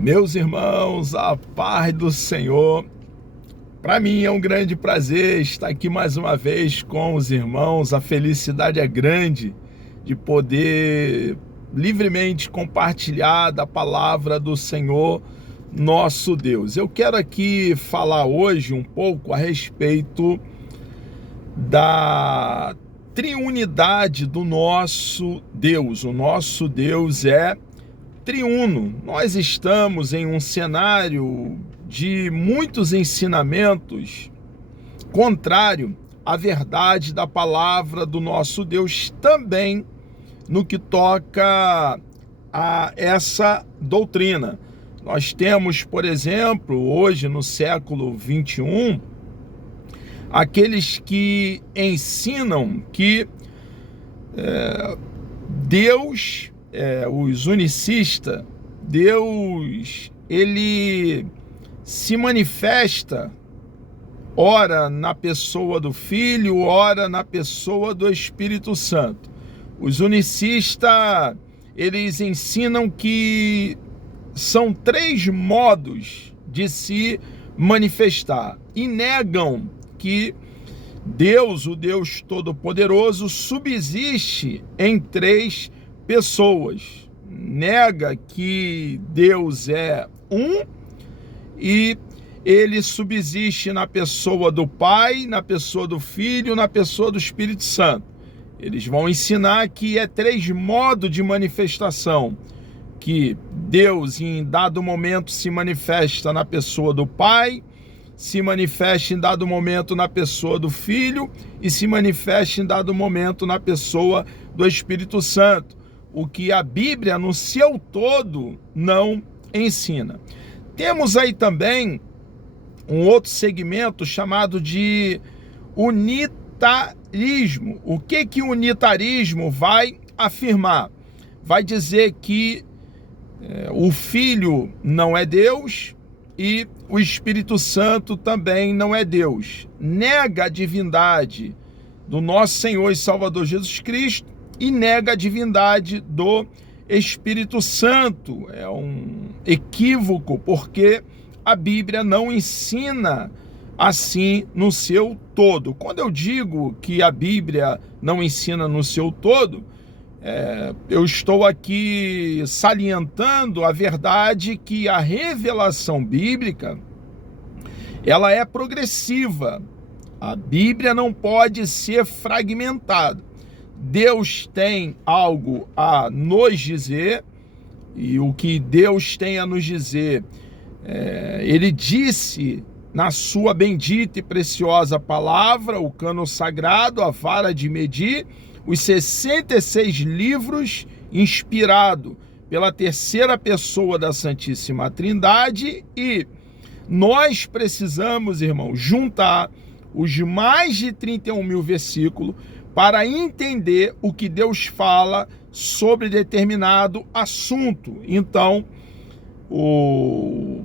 Meus irmãos, a paz do Senhor. Para mim é um grande prazer estar aqui mais uma vez com os irmãos. A felicidade é grande de poder livremente compartilhar da palavra do Senhor, nosso Deus. Eu quero aqui falar hoje um pouco a respeito da triunidade do nosso Deus. O nosso Deus é triuno. Nós estamos em um cenário de muitos ensinamentos contrário à verdade da palavra do nosso Deus, também no que toca a essa doutrina. Nós temos, por exemplo, hoje no século 21, aqueles que ensinam que Deus, os unicistas, Deus, ele se manifesta ora na pessoa do Filho, ora na pessoa do Espírito Santo. Os unicistas, eles ensinam que são três modos de se manifestar e negam que Deus, o Deus Todo-Poderoso, subsiste em três pessoas. Nega que Deus é um e ele subsiste na pessoa do Pai, na pessoa do Filho, na pessoa do Espírito Santo. Eles vão ensinar que é três modos de manifestação, que Deus em dado momento se manifesta na pessoa do Pai, se manifesta em dado momento na pessoa do Filho e se manifesta em dado momento na pessoa do Espírito Santo, o que a Bíblia no seu todo não ensina. Temos aí também um outro segmento chamado de unitarismo. O que o unitarismo vai afirmar? Vai dizer que o Filho não é Deus e o Espírito Santo também não é Deus. Nega a divindade do nosso Senhor e Salvador Jesus Cristo e nega a divindade do Espírito Santo. É um equívoco, porque a Bíblia não ensina assim no seu todo. Quando eu digo que a Bíblia não ensina no seu todo, eu estou aqui salientando a verdade que a revelação bíblica, ela é progressiva. A Bíblia não pode ser fragmentada. Deus tem algo a nos dizer, e o que Deus tem a nos dizer, ele disse na sua bendita e preciosa palavra, o cânon sagrado, a vara de medir, os 66 livros inspirados pela terceira pessoa da Santíssima Trindade, e nós precisamos, irmãos, juntar os mais de 31 mil versículos para entender o que Deus fala sobre determinado assunto. Então, o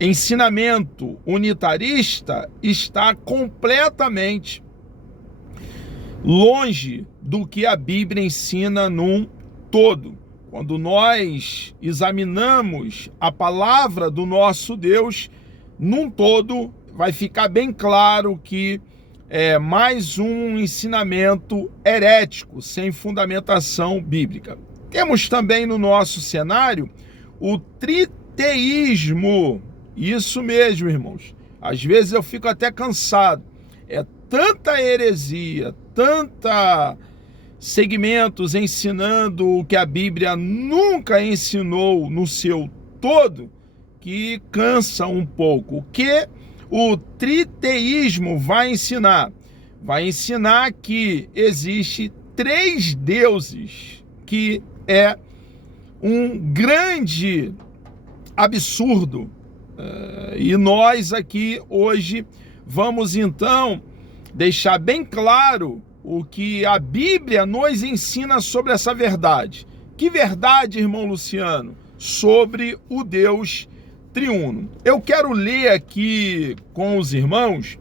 ensinamento unitarista está completamente longe do que a Bíblia ensina num todo. Quando nós examinamos a palavra do nosso Deus num todo, vai ficar bem claro que é mais um ensinamento herético, sem fundamentação bíblica. Temos também no nosso cenário o triteísmo. Isso mesmo, irmãos. Às vezes eu fico até cansado. É tanta heresia, tanta segmentos ensinando o que a Bíblia nunca ensinou no seu todo, que cansa um pouco. O que o triteísmo vai ensinar? Vai ensinar que existe três deuses, que é um grande absurdo. E nós aqui hoje vamos então deixar bem claro o que a Bíblia nos ensina sobre essa verdade. Que verdade, irmão Luciano? Sobre o Deus triuno. Eu quero ler aqui com os irmãos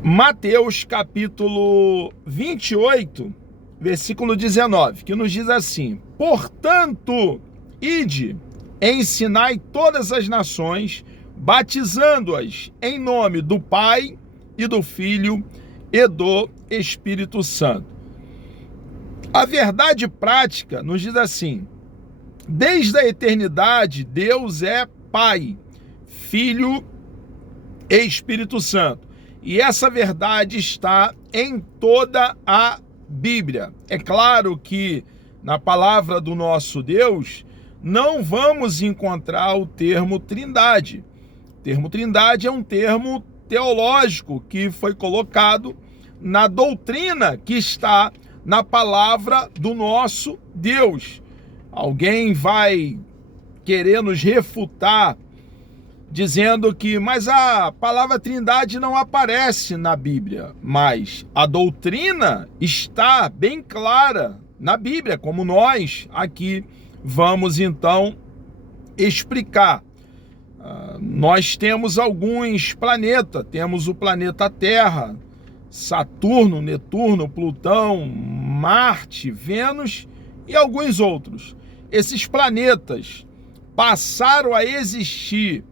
Mateus capítulo 28, versículo 19, que nos diz assim: portanto, ide ensinai todas as nações, batizando-as em nome do Pai e do Filho e do Espírito Santo. A verdade prática nos diz assim: desde a eternidade, Deus é Pai, Filho e Espírito Santo. E essa verdade está em toda a Bíblia. É claro que na palavra do nosso Deus não vamos encontrar o termo Trindade. O termo Trindade é um termo teológico que foi colocado na doutrina que está na palavra do nosso Deus. Alguém vai querer nos refutar dizendo que, mas a palavra Trindade não aparece na Bíblia, mas a doutrina está bem clara na Bíblia, como nós aqui vamos então explicar. Nós temos alguns planetas, temos o planeta Terra, Saturno, Netuno, Plutão, Marte, Vênus e alguns outros. Esses planetas passaram a existir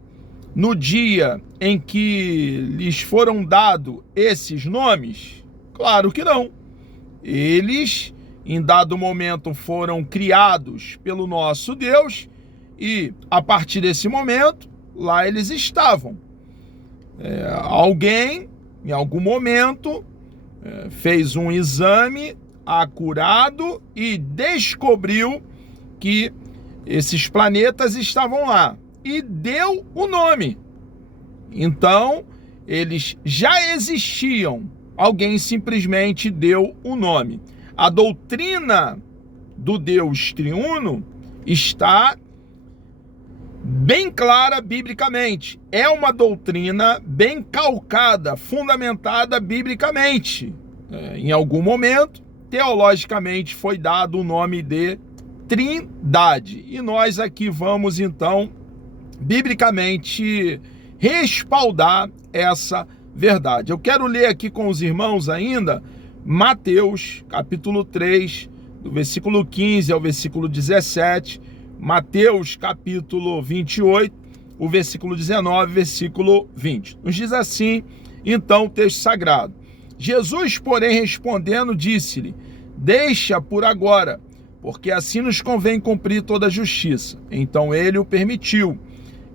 no dia em que lhes foram dados esses nomes? Claro que não. Eles, em dado momento, foram criados pelo nosso Deus e, a partir desse momento, lá eles estavam. Alguém, em algum momento, fez um exame acurado e descobriu que esses planetas estavam lá e deu o nome. Então, eles já existiam, alguém simplesmente deu o nome. A doutrina do Deus triuno está bem clara biblicamente. É uma doutrina bem calcada, fundamentada biblicamente. Em algum momento, teologicamente, foi dado o nome de Trindade. E nós aqui vamos, então, biblicamente respaldar essa verdade. Eu quero ler aqui com os irmãos ainda Mateus, capítulo 3, do versículo 15 ao versículo 17, Mateus, capítulo 28, o versículo 19, versículo 20. Nos diz assim, então, o texto sagrado. Jesus, porém, respondendo, disse-lhe: deixa por agora, porque assim nos convém cumprir toda a justiça. Então ele o permitiu.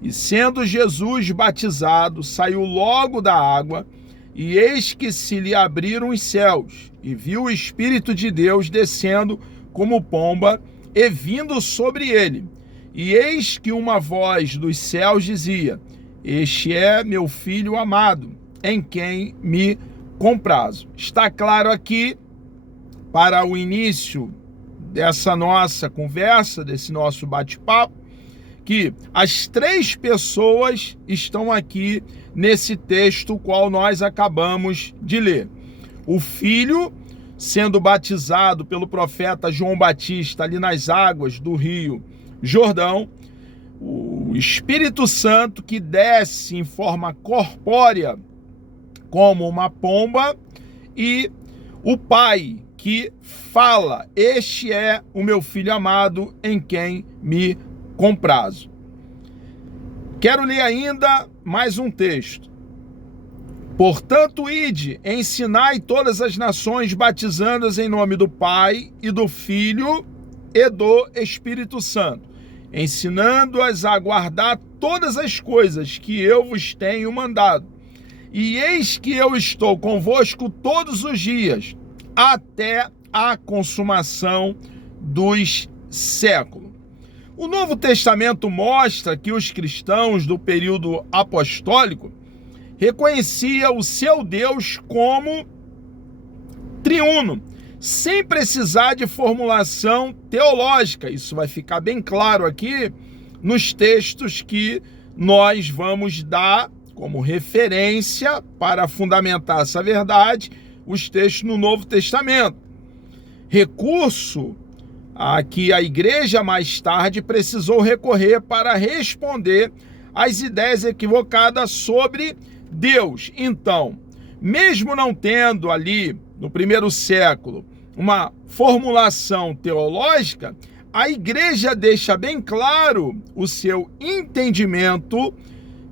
E sendo Jesus batizado, saiu logo da água, e eis que se lhe abriram os céus, e viu o Espírito de Deus descendo como pomba e vindo sobre ele. E eis que uma voz dos céus dizia: este é meu filho amado, em quem me comprazo. Está claro aqui, para o início dessa nossa conversa, desse nosso bate-papo, que as três pessoas estão aqui nesse texto qual nós acabamos de ler. O Filho sendo batizado pelo profeta João Batista ali nas águas do Rio Jordão, o Espírito Santo que desce em forma corpórea como uma pomba e o Pai que fala: este é o meu Filho amado em quem me comprazo. Quero ler ainda mais um texto. Portanto, ide, ensinai todas as nações, batizando-as em nome do Pai e do Filho e do Espírito Santo, ensinando-as a guardar todas as coisas que eu vos tenho mandado. E eis que eu estou convosco todos os dias, até a consumação dos séculos. O Novo Testamento mostra que os cristãos do período apostólico reconheciam o seu Deus como triuno, sem precisar de formulação teológica. Isso vai ficar bem claro aqui nos textos que nós vamos dar como referência para fundamentar essa verdade, os textos no Novo Testamento. Recurso a que a igreja mais tarde precisou recorrer para responder às ideias equivocadas sobre Deus. Então, mesmo não tendo ali, no primeiro século, uma formulação teológica, a igreja deixa bem claro o seu entendimento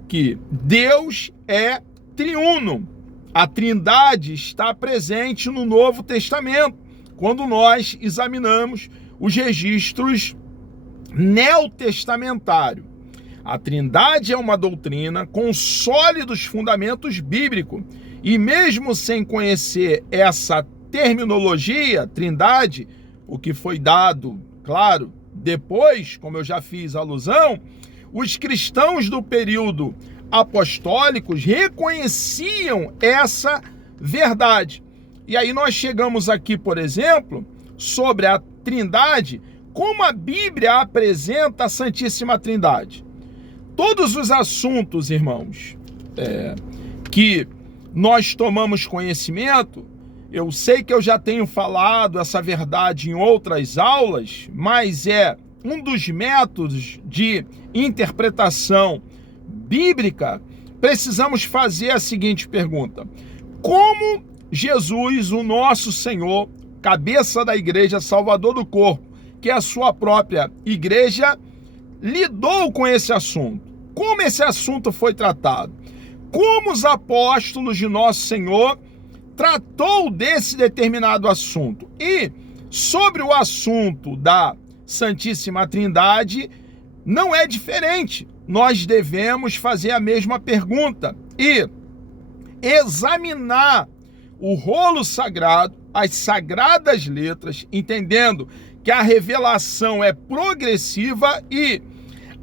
que Deus é triuno. A Trindade está presente no Novo Testamento, quando nós examinamos os registros neotestamentários. A Trindade é uma doutrina com sólidos fundamentos bíblicos, e mesmo sem conhecer essa terminologia, Trindade, o que foi dado, claro, depois, como eu já fiz alusão, os cristãos do período apostólicos reconheciam essa verdade. E aí nós chegamos aqui, por exemplo, sobre a Trindade, como a Bíblia apresenta a Santíssima Trindade. Todos os assuntos, irmãos, que nós tomamos conhecimento, eu sei que eu já tenho falado essa verdade em outras aulas, mas é um dos métodos de interpretação bíblica. Precisamos fazer a seguinte pergunta: como Jesus, o nosso Senhor, cabeça da igreja, salvador do corpo, que é a sua própria igreja, lidou com esse assunto? Como esse assunto foi tratado? Como os apóstolos de nosso Senhor tratou desse determinado assunto? E sobre o assunto da Santíssima Trindade, não é diferente. Nós devemos fazer a mesma pergunta e examinar o rolo sagrado, as sagradas letras, entendendo que a revelação é progressiva, e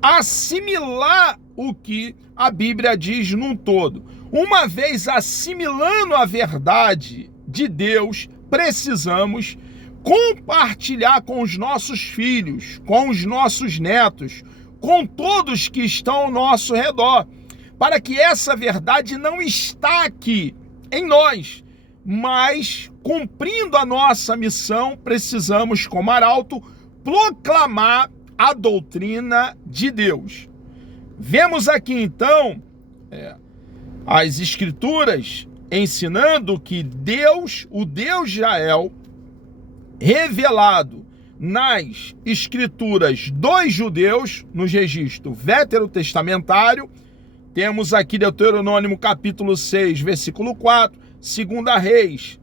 assimilar o que a Bíblia diz num todo. Uma vez assimilando a verdade de Deus, precisamos compartilhar com os nossos filhos, com os nossos netos, com todos que estão ao nosso redor, para que essa verdade não está aqui em nós, mas, cumprindo a nossa missão, precisamos, como arauto, proclamar a doutrina de Deus. Vemos aqui, então, as Escrituras ensinando que Deus, o Deus de Israel, revelado nas Escrituras dos judeus, nos registros veterotestamentário, temos aqui Deuteronômio capítulo 6, versículo 4, 2 Reis,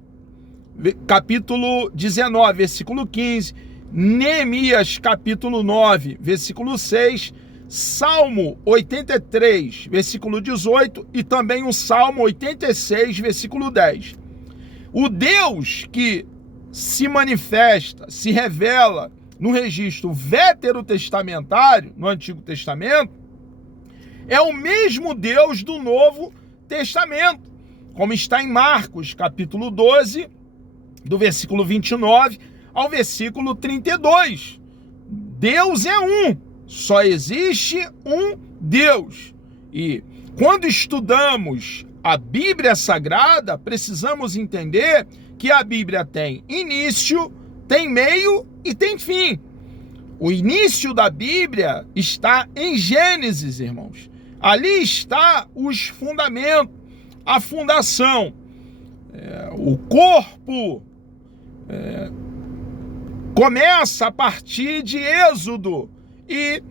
capítulo 19, versículo 15, Neemias, capítulo 9, versículo 6, Salmo 83, versículo 18 e também o Salmo 86, versículo 10. O Deus que se manifesta, se revela no registro veterotestamentário, no Antigo Testamento, é o mesmo Deus do Novo Testamento, como está em Marcos, capítulo 12, do versículo 29 ao versículo 32. Deus é um, só existe um Deus. E quando estudamos a Bíblia Sagrada, precisamos entender que a Bíblia tem início, tem meio e tem fim. O início da Bíblia está em Gênesis, irmãos. Ali está os fundamentos, a fundação. O corpo começa a partir de Êxodo e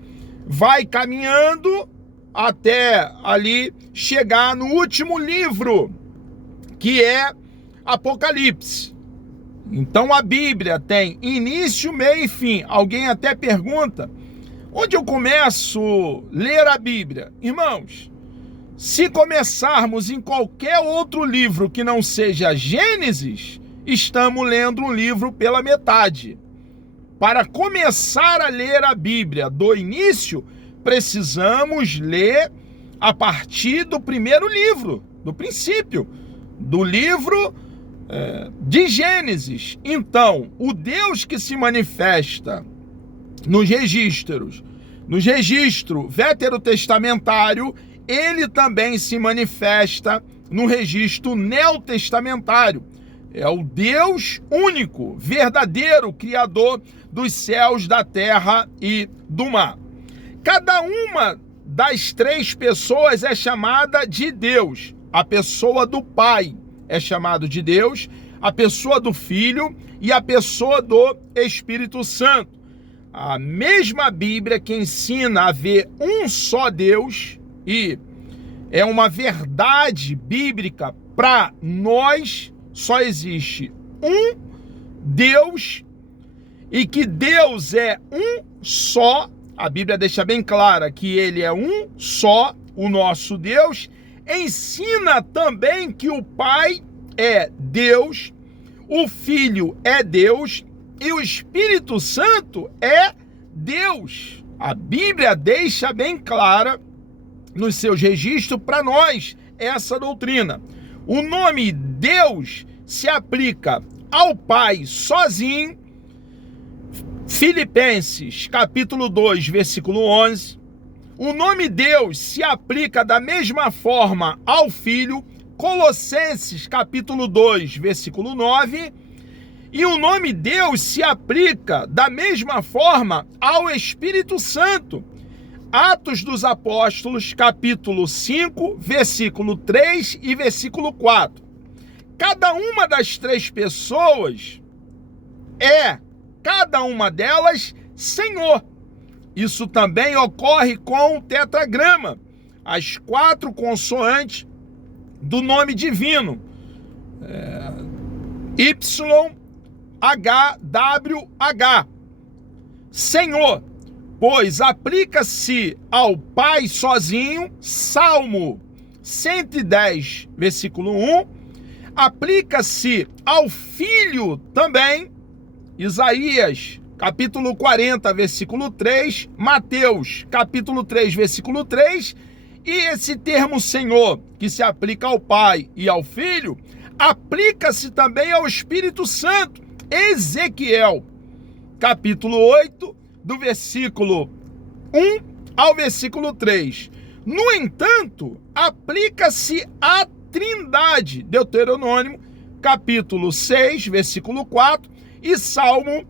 vai caminhando até ali chegar no último livro, que é Apocalipse. Então a Bíblia tem início, meio e fim. Alguém até pergunta: onde eu começo a ler a Bíblia? Irmãos, se começarmos em qualquer outro livro que não seja Gênesis, estamos lendo um livro pela metade. Para começar a ler a Bíblia do início, precisamos ler a partir do primeiro livro, do princípio, do livro de Gênesis. Então, o Deus que se manifesta no registro veterotestamentário, ele também se manifesta no registro neotestamentário. É o Deus único, verdadeiro, Criador dos céus, da terra e do mar. Cada uma das três pessoas é chamada de Deus. A pessoa do Pai é chamada de Deus, a pessoa do Filho e a pessoa do Espírito Santo. a mesma Bíblia que ensina a haver um só Deus, e é uma verdade bíblica para nós, só existe um Deus, e que Deus é um só. A Bíblia deixa bem clara que ele é um só, o nosso Deus. Ensina também que o Pai é Deus, o Filho é Deus e o Espírito Santo é Deus. A Bíblia deixa bem clara nos seus registros para nós essa doutrina. O nome Deus se aplica ao Pai sozinho. Filipenses capítulo 2, versículo 11. O nome Deus se aplica da mesma forma ao Filho. Colossenses capítulo 2, versículo 9. E o nome Deus se aplica da mesma forma ao Espírito Santo. Atos dos Apóstolos, capítulo 5, versículo 3 e versículo 4. Cada uma das três pessoas é, cada uma delas, Senhor. Isso também ocorre com o tetragrama, as 4 consoantes do nome divino. YHWH. Senhor, pois aplica-se ao Pai sozinho, Salmo 110, versículo 1, aplica-se ao Filho também, Isaías, capítulo 40, versículo 3, Mateus, capítulo 3, versículo 3, e esse termo Senhor, que se aplica ao Pai e ao Filho, aplica-se também ao Espírito Santo, Ezequiel, capítulo 8, do versículo 1 ao versículo 3. No entanto, aplica-se à Trindade, Deuteronômio, capítulo 6, versículo 4, e Salmo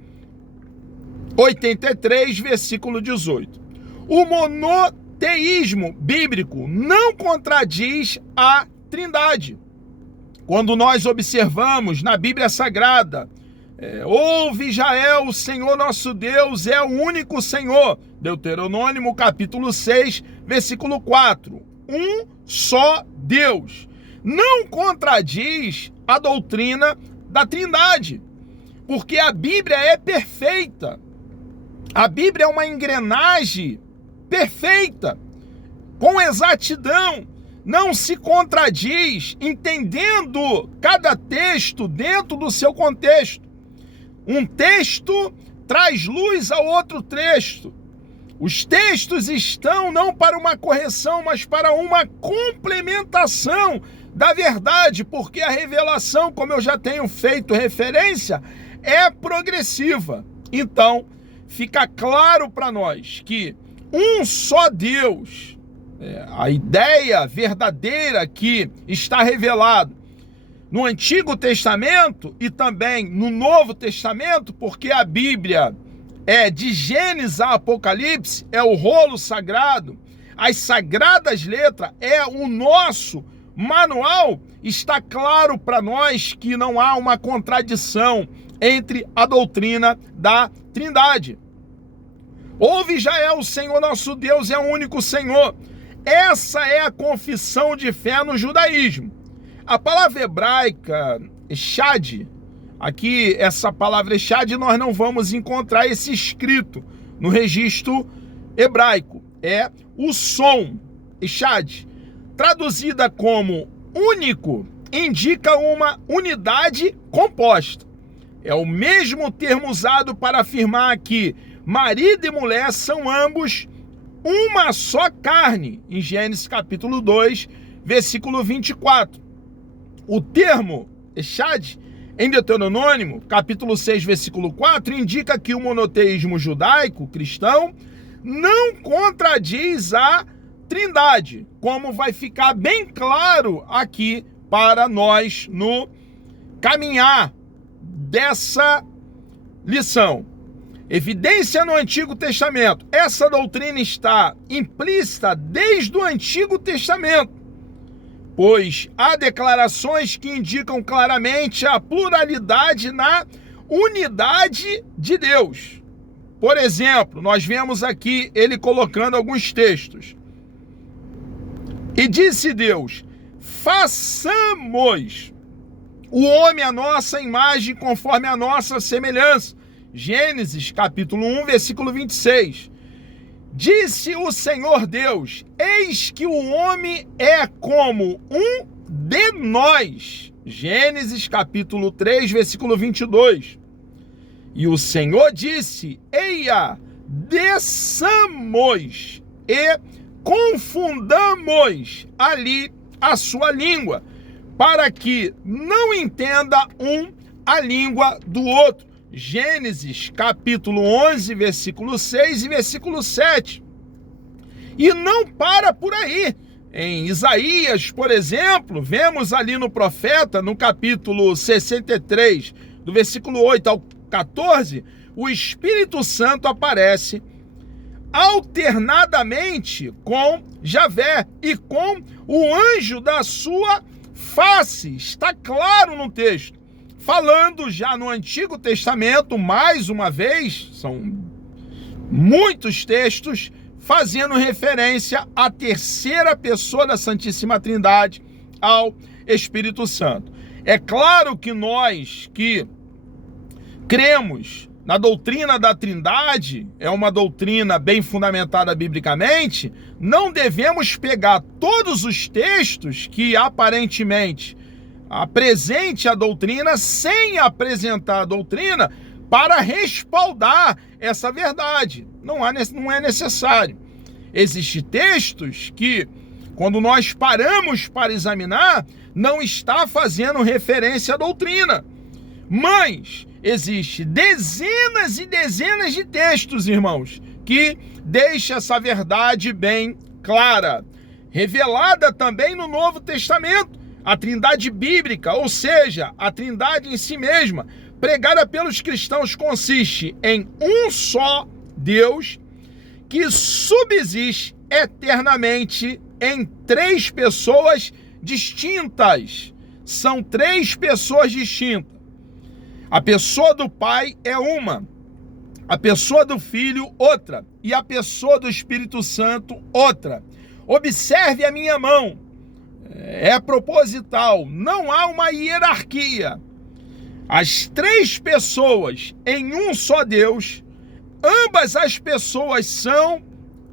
83, versículo 18. O monoteísmo bíblico não contradiz a Trindade. Quando nós observamos na Bíblia Sagrada, ouve Israel, o Senhor nosso Deus é o único Senhor. Deuteronômio capítulo 6, versículo 4. Um só Deus. Não contradiz a doutrina da Trindade, porque a Bíblia é perfeita. A Bíblia é uma engrenagem perfeita, com exatidão. Não se contradiz, entendendo cada texto dentro do seu contexto. Um texto traz luz ao outro texto. Os textos estão não para uma correção, mas para uma complementação da verdade, porque a revelação, como eu já tenho feito referência, é progressiva. Então, fica claro para nós que um só Deus, a ideia verdadeira que está revelado no Antigo Testamento e também no Novo Testamento, porque a Bíblia é de Gênesis a Apocalipse, é o rolo sagrado, as sagradas letras, é o nosso manual. Está claro para nós que não há uma contradição entre a doutrina da Trindade. Ouve Israel, o Senhor nosso Deus é o único Senhor. Essa é a confissão de fé no judaísmo. A palavra hebraica, Echad, aqui essa palavra Echad nós não vamos encontrar esse escrito no registro hebraico. É o som, Echad, traduzida como único, indica uma unidade composta. É o mesmo termo usado para afirmar que marido e mulher são ambos uma só carne, em Gênesis capítulo 2, versículo 24. O termo Echad, em Deuteronômio, capítulo 6, versículo 4, indica que o monoteísmo judaico, cristão, não contradiz a Trindade, como vai ficar bem claro aqui para nós no caminhar dessa lição. Evidência no Antigo Testamento. Essa doutrina está implícita desde o Antigo Testamento, pois há declarações que indicam claramente a pluralidade na unidade de Deus. Por exemplo, nós vemos aqui ele colocando alguns textos. E disse Deus: façamos o homem à nossa imagem, conforme a nossa semelhança. Gênesis, capítulo 1, versículo 26. Disse o Senhor Deus: eis que o homem é como um de nós. Gênesis, capítulo 3, versículo 22. E o Senhor disse: eia, desçamos e confundamos ali a sua língua, para que não entenda um a língua do outro. Gênesis, capítulo 11, versículo 6 e versículo 7. E não para por aí. Em Isaías, por exemplo, vemos ali no profeta, no capítulo 63, do versículo 8 ao 14, o Espírito Santo aparece alternadamente com Javé e com o anjo da sua face. Está claro no texto. Falando já no Antigo Testamento, mais uma vez, são muitos textos fazendo referência à terceira pessoa da Santíssima Trindade, ao Espírito Santo. É claro que nós que cremos na doutrina da Trindade, é uma doutrina bem fundamentada biblicamente, não devemos pegar todos os textos que aparentemente apresente a doutrina sem apresentar a doutrina para respaldar essa verdade. Não é necessário. Existem textos que, quando nós paramos para examinar, não está fazendo referência à doutrina. Mas existem dezenas e dezenas de textos, irmãos, que deixam essa verdade bem clara. Revelada também no Novo Testamento, a Trindade bíblica, ou seja, a Trindade em si mesma, pregada pelos cristãos, consiste em um só Deus que subsiste eternamente em três pessoas distintas. São três pessoas distintas. A pessoa do Pai é uma, a pessoa do Filho outra e a pessoa do Espírito Santo outra. Observe a minha mão, é proposital, não há uma hierarquia. As três pessoas em um só Deus, ambas as pessoas são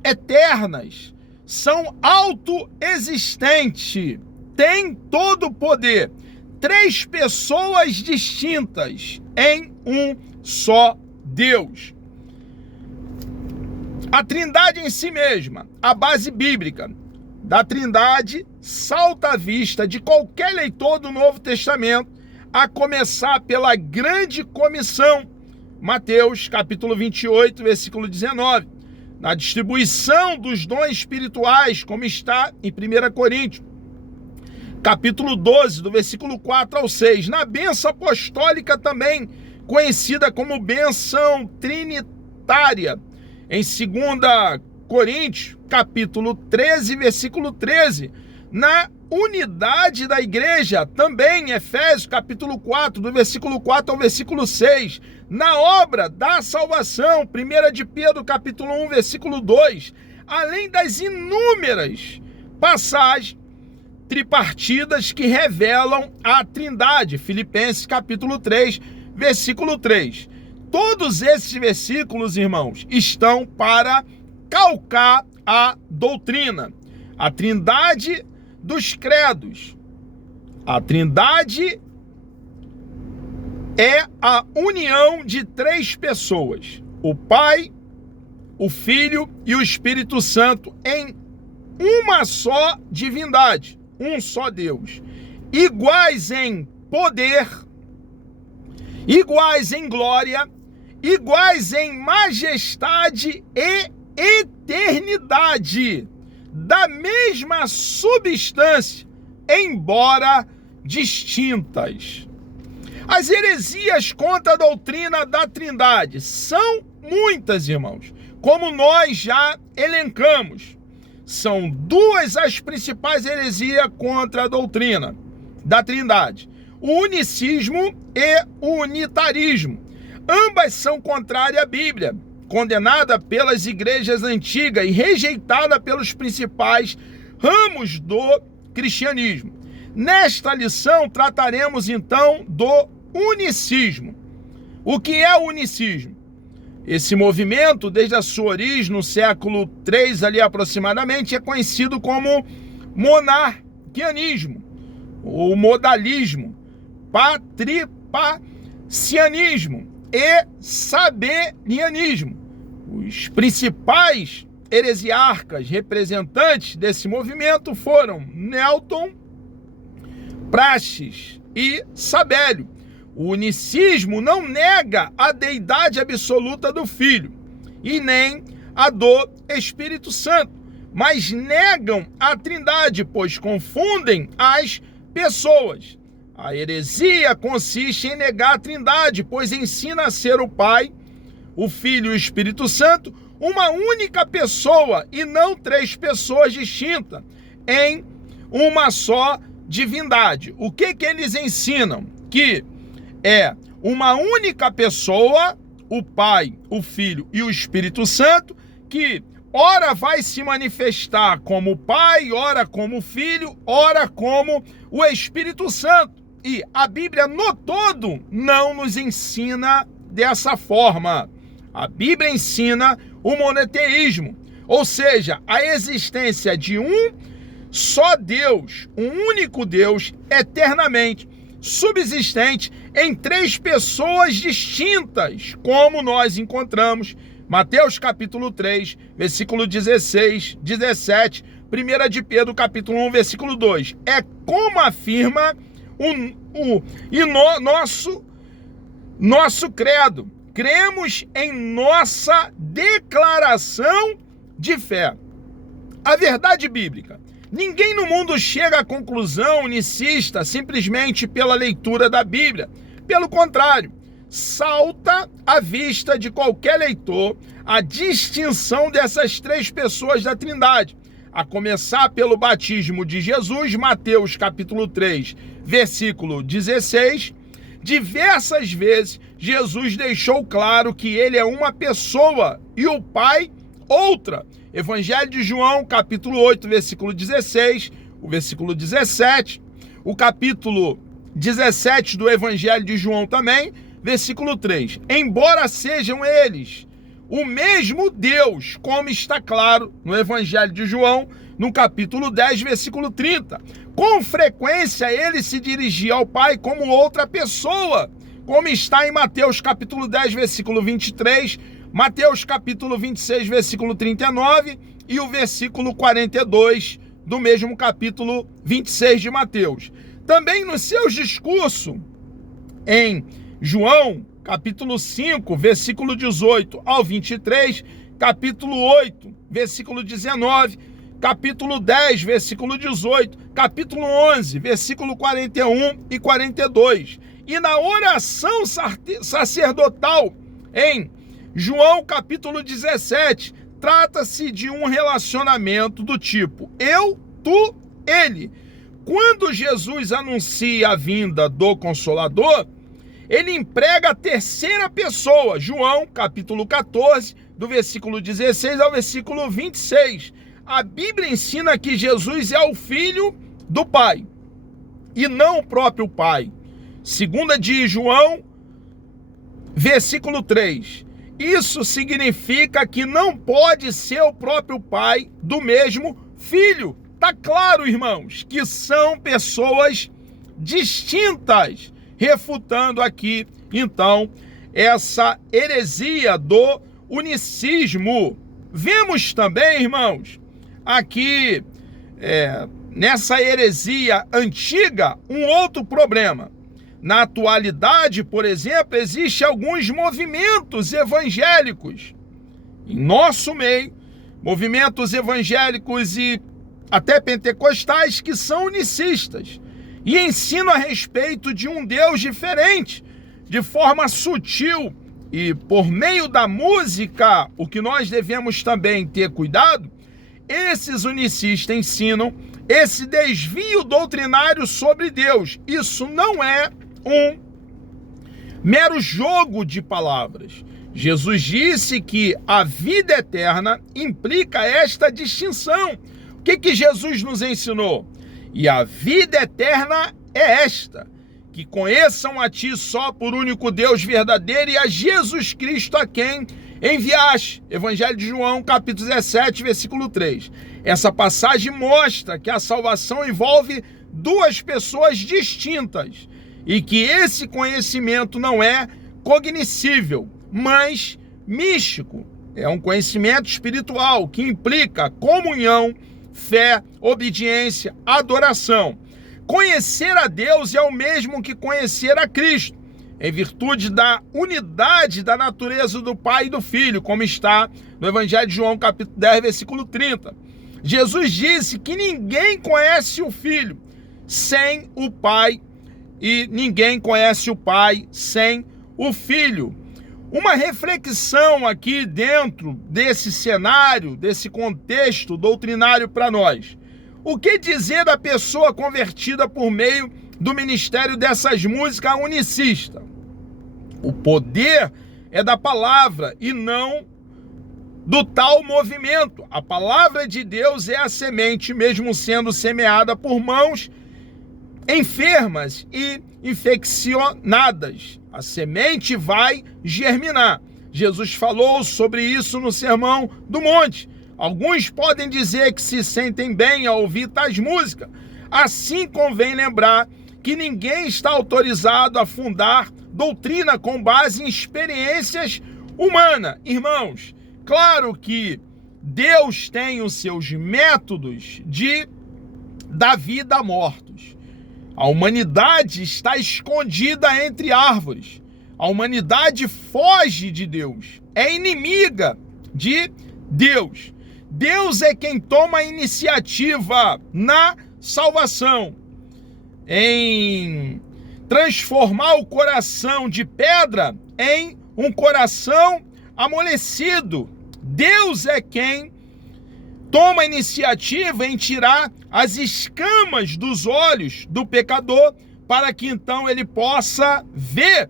eternas, são autoexistentes, têm todo o poder. Três pessoas distintas em um só Deus. A Trindade em si mesma, a base bíblica da Trindade, salta à vista de qualquer leitor do Novo Testamento, a começar pela grande comissão, Mateus capítulo 28, versículo 19, na distribuição dos dons espirituais, como está em 1 Coríntios, capítulo 12, do versículo 4 ao 6, na bênção apostólica também, conhecida como bênção trinitária, em 2 Coríntios, capítulo 13, versículo 13, na unidade da igreja, também em Efésios, capítulo 4, do versículo 4 ao versículo 6, na obra da salvação, 1 de Pedro, capítulo 1, versículo 2, além das inúmeras passagens tripartidas que revelam a Trindade, Filipenses, capítulo 3, versículo 3. Todos esses versículos, irmãos, estão para calcar a doutrina, a Trindade dos credos. A Trindade é a união de três pessoas, o Pai, o Filho e o Espírito Santo, em uma só divindade, um só Deus, iguais em poder, iguais em glória, iguais em majestade e eternidade, da mesma substância, embora distintas. As heresias contra a doutrina da Trindade são muitas, irmãos, como nós já elencamos. São duas as principais heresias contra a doutrina da Trindade: o unicismo e o unitarismo. Ambas são contrárias à Bíblia, condenada pelas igrejas antigas e rejeitada pelos principais ramos do cristianismo. Nesta lição trataremos então do unicismo. O que é o unicismo? Esse movimento, desde a sua origem no século III ali aproximadamente, é conhecido como monarquianismo, ou modalismo, patripacianismo e sabelianismo. Os principais heresiarcas representantes desse movimento foram Newton, Praxeas e Sabélio. O unicismo não nega a deidade absoluta do Filho e nem a do Espírito Santo, mas negam a Trindade, pois confundem as pessoas. A heresia consiste em negar a Trindade, pois ensina a ser o Pai, o Filho e o Espírito Santo uma única pessoa e não três pessoas distintas em uma só divindade. O que eles ensinam? Que é uma única pessoa, o Pai, o Filho e o Espírito Santo, que ora vai se manifestar como Pai, ora como Filho, ora como o Espírito Santo. E a Bíblia no todo não nos ensina dessa forma. A Bíblia ensina o monoteísmo, ou seja, a existência de um só Deus, um único Deus, eternamente subsistente em três pessoas distintas, como nós encontramos Mateus capítulo 3, versículo 16, 17, 1 de Pedro capítulo 1, versículo 2. É como afirma nosso credo. Cremos em nossa declaração de fé. A verdade bíblica. Ninguém no mundo chega à conclusão unicista simplesmente pela leitura da Bíblia. Pelo contrário, salta à vista de qualquer leitor a distinção dessas três pessoas da Trindade, a começar pelo batismo de Jesus, Mateus capítulo 3, versículo 16. Diversas vezes Jesus deixou claro que ele é uma pessoa e o Pai outra. Evangelho de João, capítulo 8, versículo 16, o versículo 17, o capítulo 17 do Evangelho de João também, versículo 3. Embora sejam eles o mesmo Deus, como está claro no Evangelho de João, no capítulo 10, versículo 30. Com frequência ele se dirigia ao Pai como outra pessoa, como está em Mateus capítulo 10, versículo 23, Mateus capítulo 26, versículo 39 e o versículo 42 do mesmo capítulo 26 de Mateus. Também nos seus discursos em João capítulo 5, versículo 18 ao 23, capítulo 8, versículo 19, capítulo 10, versículo 18, capítulo 11, versículo 41 e 42. E na oração sacerdotal em João capítulo 17, trata-se de um relacionamento do tipo eu, tu, ele. Quando Jesus anuncia a vinda do Consolador, ele emprega a terceira pessoa, João capítulo 14, do versículo 16 ao versículo 26. A Bíblia ensina que Jesus é o Filho do Pai e não o próprio Pai. Segunda de João, versículo 3. Isso significa que não pode ser o próprio Pai do mesmo Filho. Tá claro, irmãos, que são pessoas distintas, refutando aqui, então, essa heresia do unicismo. Vemos também, irmãos, aqui, nessa heresia antiga, um outro problema. Na atualidade, por exemplo, existem alguns movimentos evangélicos em nosso meio, movimentos evangélicos e até pentecostais que são unicistas e ensinam a respeito de um Deus diferente, de forma sutil e por meio da música, o que nós devemos também ter cuidado. Esses unicistas ensinam esse desvio doutrinário sobre Deus. Isso não é um mero jogo de palavras. Jesus disse que a vida eterna implica esta distinção. O que Jesus nos ensinou? E a vida eterna é esta, que conheçam a ti só por único Deus verdadeiro e a Jesus Cristo a quem enviaste. Evangelho de João, capítulo 17, versículo 3. Essa passagem mostra que a salvação envolve duas pessoas distintas e que esse conhecimento não é cognoscível, mas místico. É um conhecimento espiritual que implica comunhão, fé, obediência, adoração. Conhecer a Deus é o mesmo que conhecer a Cristo, em virtude da unidade da natureza do Pai e do Filho, como está no Evangelho de João, capítulo 10, versículo 30. Jesus disse que ninguém conhece o Filho sem o Pai e ninguém conhece o Pai sem o Filho. Uma reflexão aqui dentro desse cenário, desse contexto doutrinário para nós. O que dizer da pessoa convertida por meio do ministério dessas músicas unicistas? O poder é da palavra e não do tal movimento. A palavra de Deus é a semente, mesmo sendo semeada por mãos enfermas e infeccionadas. A semente vai germinar. Jesus falou sobre isso no Sermão do Monte. Alguns podem dizer que se sentem bem ao ouvir tais músicas. Assim convém lembrar que ninguém está autorizado a fundar doutrina com base em experiências humanas. Irmãos, claro que Deus tem os seus métodos de dar vida a mortos. A humanidade está escondida entre árvores. A humanidade foge de Deus. É inimiga de Deus. Deus é quem toma a iniciativa na salvação, em transformar o coração de pedra em um coração amolecido. Deus é quem toma a iniciativa em tirar as escamas dos olhos do pecador para que então ele possa ver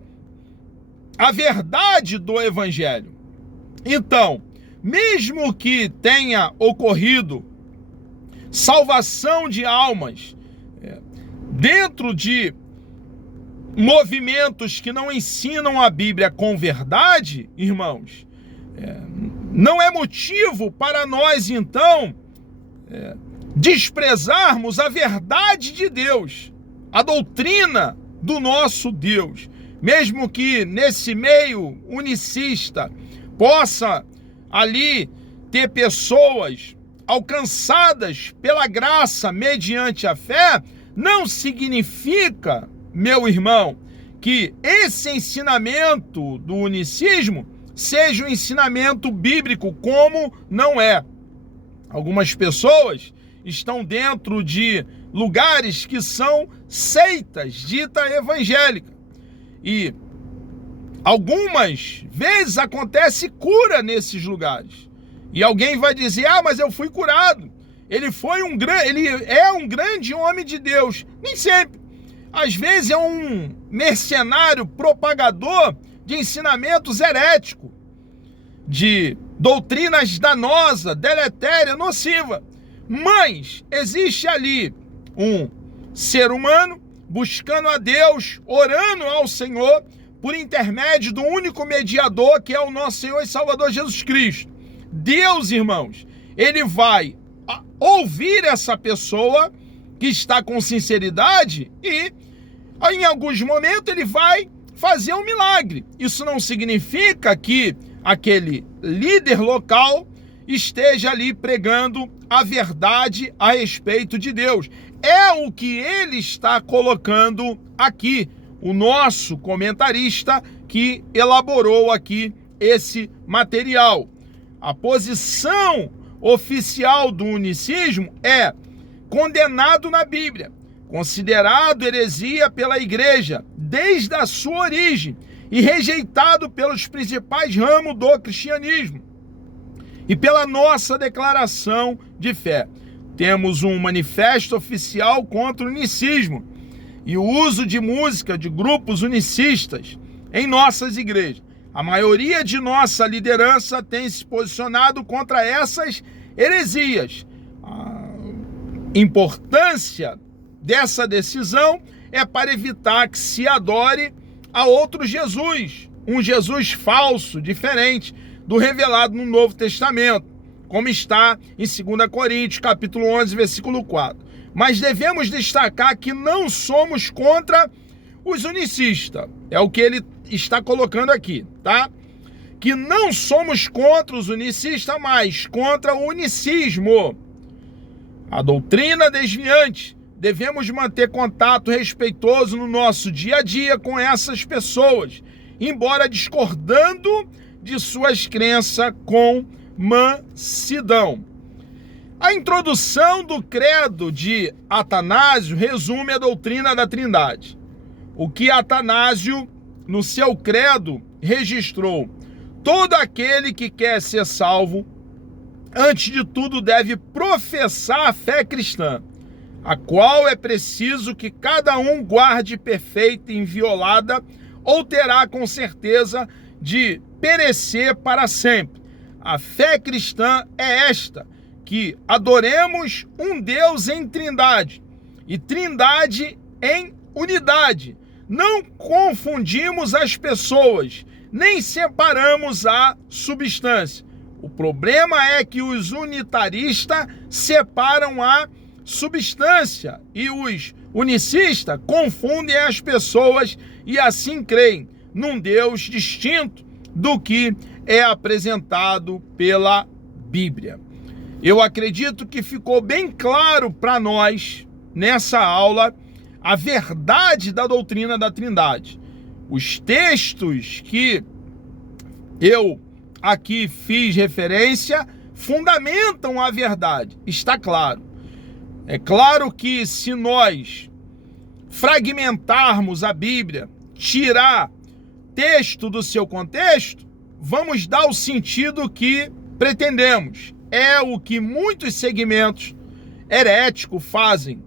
a verdade do Evangelho. Então, mesmo que tenha ocorrido salvação de almas dentro de movimentos que não ensinam a Bíblia com verdade, irmãos, não é motivo para nós, então, desprezarmos a verdade de Deus, a doutrina do nosso Deus. Mesmo que nesse meio unicista possa ali ter pessoas alcançadas pela graça mediante a fé, não significa, meu irmão, que esse ensinamento do unicismo seja um ensinamento bíblico, como não é. Algumas pessoas estão dentro de lugares que são seitas dita evangélica. E algumas vezes acontece cura nesses lugares. E alguém vai dizer: ah, mas eu fui curado. Ele é um grande homem de Deus. Nem sempre. Às vezes é um mercenário propagador de ensinamentos heréticos, de doutrinas danosas, deletéria, nociva. Mas existe ali um ser humano buscando a Deus, orando ao Senhor, por intermédio do único mediador, que é o nosso Senhor e Salvador Jesus Cristo. Deus, irmãos, ele vai ouvir essa pessoa que está com sinceridade e, em alguns momentos, ele vai fazer um milagre. Isso não significa que aquele líder local esteja ali pregando a verdade a respeito de Deus. É o que ele está colocando aqui, o nosso comentarista que elaborou aqui esse material. A posição oficial do unicismo é condenado na Bíblia, considerado heresia pela igreja desde a sua origem e rejeitado pelos principais ramos do cristianismo e pela nossa declaração de fé. Temos um manifesto oficial contra o unicismo e o uso de música de grupos unicistas em nossas igrejas. A maioria de nossa liderança tem se posicionado contra essas heresias. A importância dessa decisão é para evitar que se adore a outro Jesus, um Jesus falso, diferente do revelado no Novo Testamento, como está em 2 Coríntios, capítulo 11, versículo 4. Mas devemos destacar que não somos contra os unicistas, é o que ele está colocando aqui, tá? Que não somos contra os unicistas, mas contra o unicismo. A doutrina desviante. Devemos manter contato respeitoso no nosso dia a dia com essas pessoas, embora discordando de suas crenças com mansidão. A introdução do credo de Atanásio resume a doutrina da Trindade. O que Atanásio, no seu credo, registrou: todo aquele que quer ser salvo, antes de tudo deve professar a fé cristã, a qual é preciso que cada um guarde perfeita e inviolada, ou terá com certeza de perecer para sempre. A fé cristã é esta, que adoremos um Deus em trindade, e trindade em unidade. Não confundimos as pessoas, nem separamos a substância. O problema é que os unitaristas separam a substância e os unicistas confundem as pessoas e assim creem num Deus distinto do que é apresentado pela Bíblia. Eu acredito que ficou bem claro para nós nessa aula a verdade da doutrina da Trindade. Os textos que eu aqui fiz referência fundamentam a verdade, está claro. É claro que se nós fragmentarmos a Bíblia, tirar texto do seu contexto, vamos dar o sentido que pretendemos. É o que muitos segmentos heréticos fazem.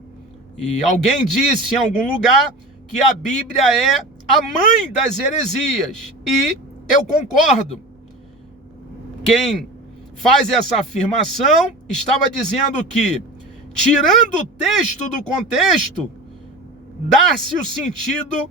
E alguém disse em algum lugar que a Bíblia é a mãe das heresias. E eu concordo. Quem faz essa afirmação estava dizendo que, tirando o texto do contexto, dá-se o sentido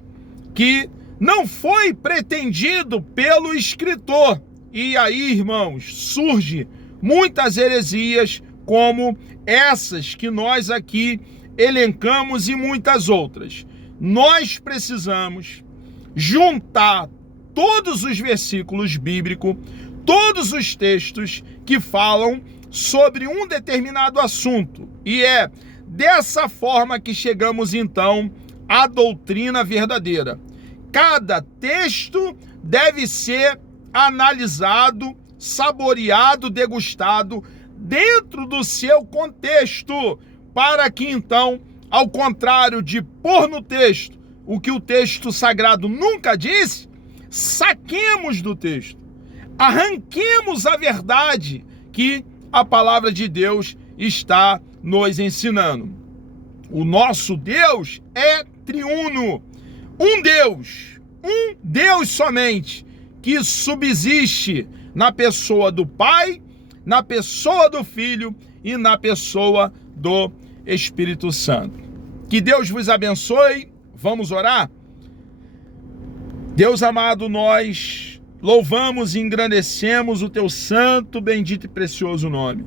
que não foi pretendido pelo escritor. E aí, irmãos, surge muitas heresias como essas que nós aqui elencamos e muitas outras. Nós precisamos juntar todos os versículos bíblicos, todos os textos que falam sobre um determinado assunto. E é dessa forma que chegamos então à doutrina verdadeira. Cada texto deve ser analisado, saboreado, degustado dentro do seu contexto, para que então, ao contrário de pôr no texto o que o texto sagrado nunca disse, saquemos do texto, arranquemos a verdade que a palavra de Deus está nos ensinando. O nosso Deus é triuno, um Deus somente, que subsiste na pessoa do Pai, na pessoa do Filho e na pessoa do Espírito Santo. Que Deus vos abençoe. Vamos orar? Deus amado, nós louvamos e engrandecemos o teu santo, bendito e precioso nome.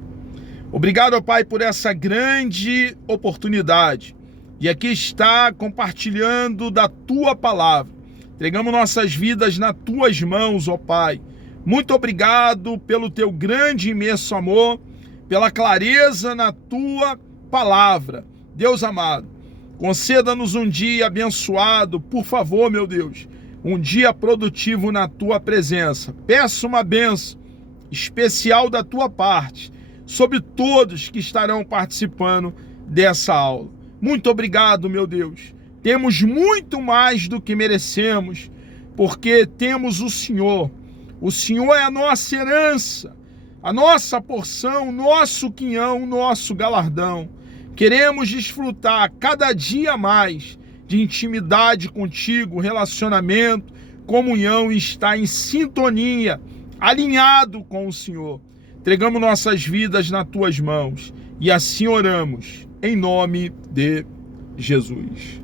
Obrigado, ó Pai, por essa grande oportunidade e aqui está compartilhando da tua palavra. Entregamos nossas vidas nas tuas mãos, ó Pai. Muito obrigado pelo teu grande e imenso amor, pela clareza na tua palavra. Deus amado, conceda-nos um dia abençoado, por favor, meu Deus, um dia produtivo na tua presença. Peço uma bênção especial da tua parte sobre todos que estarão participando dessa aula. Muito obrigado, meu Deus. Temos muito mais do que merecemos, porque temos o Senhor. O Senhor é a nossa herança, a nossa porção, nosso quinhão, nosso galardão. Queremos desfrutar cada dia mais de intimidade contigo, relacionamento, comunhão e estar em sintonia, alinhado com o Senhor. Entregamos nossas vidas nas tuas mãos e assim oramos, em nome de Jesus.